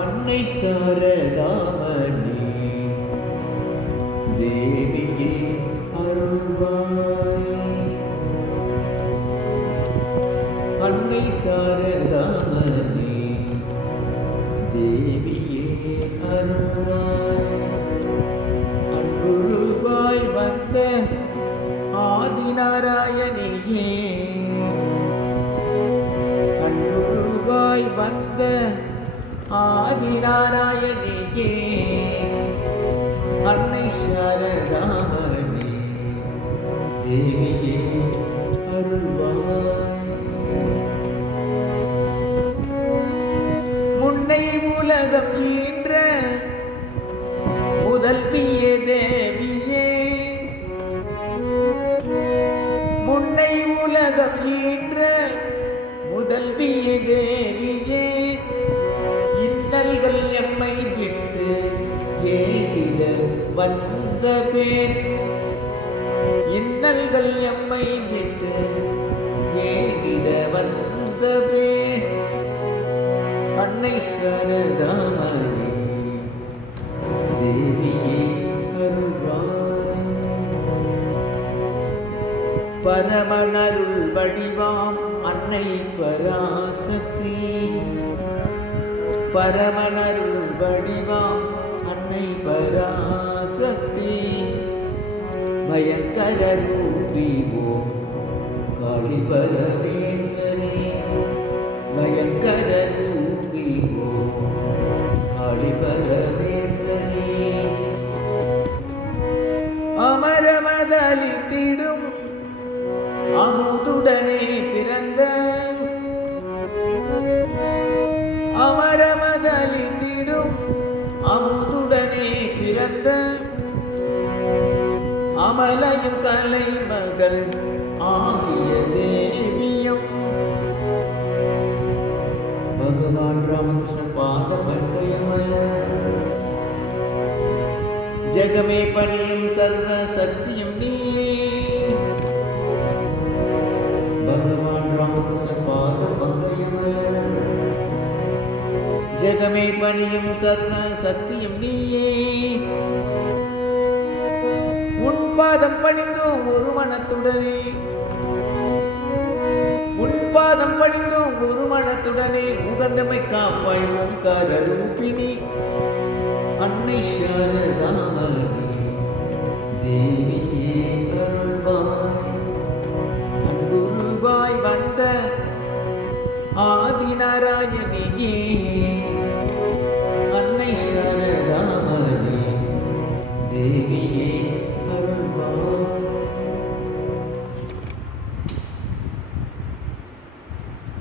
அன்னை சாரதாமணி தேவியே அருள்வாய். அன்னை சாரதாமணி தேவியே அருள்வாய். அன்புருவாய் வந்த ஆதிநாராயணியே, அன்புருவாய் வந்த ஆதிநாராயணியே, அன்னை சாரதாமணி தேவியே அருள்வாய். முன்னை உலகம் ஈன்ற முதல்வியே தேவியே, முன்னை உலகம் ஈன்ற முதல்வியே தேவியே, இன்னல்கள் எம்மை விட்டு ஏகிட வந்த பேர், இன்னல்கள் எம்மை விட்டு ஏகிட வந்த பேர், அன்னை சாரதாமணி தேவியே அருள்வாய். பரமனருள் வடிவாம் அன்னை பராசக்தி, பரமனருள் வடிவாம் அன்னை பராசக்தி, பயங்கர ரூபி ஓம் காளி பரமேஸ்வரி, பயங்கர ரூபி ஓம் காளி பரமேஸ்வரி, அமரமதளித்திடும் அமுதுடனே பிறந்த, அமரமதளித்திடும் அமுதுடனே பிறந்த, அமலையும் கலை மகள் ஆகிய தேவியம், பகவான் ராமகிருஷ்ண பாத பங்கயமல, ஜெகமே பணியும் சர்வ சக்தியும் நீயே, பகவான் ராமகிருஷ்ண பாத பங்கயமல, ஜெகமே பணியும் சர்வ சக்தியும் நீயே, உன் பாதம் பணிந்தோம் ஒரு மனத்துடனே, உன் பாதம் பணிந்தோம் ஒரு மனத்துடனே, உகந்தமை காப்பாய் ஓம்கார ரூபிணி, அன்னை சாரதாமணி தேவியே அருள்வாய். அன்புருவாய் வந்த ஆதிநாராயணியே,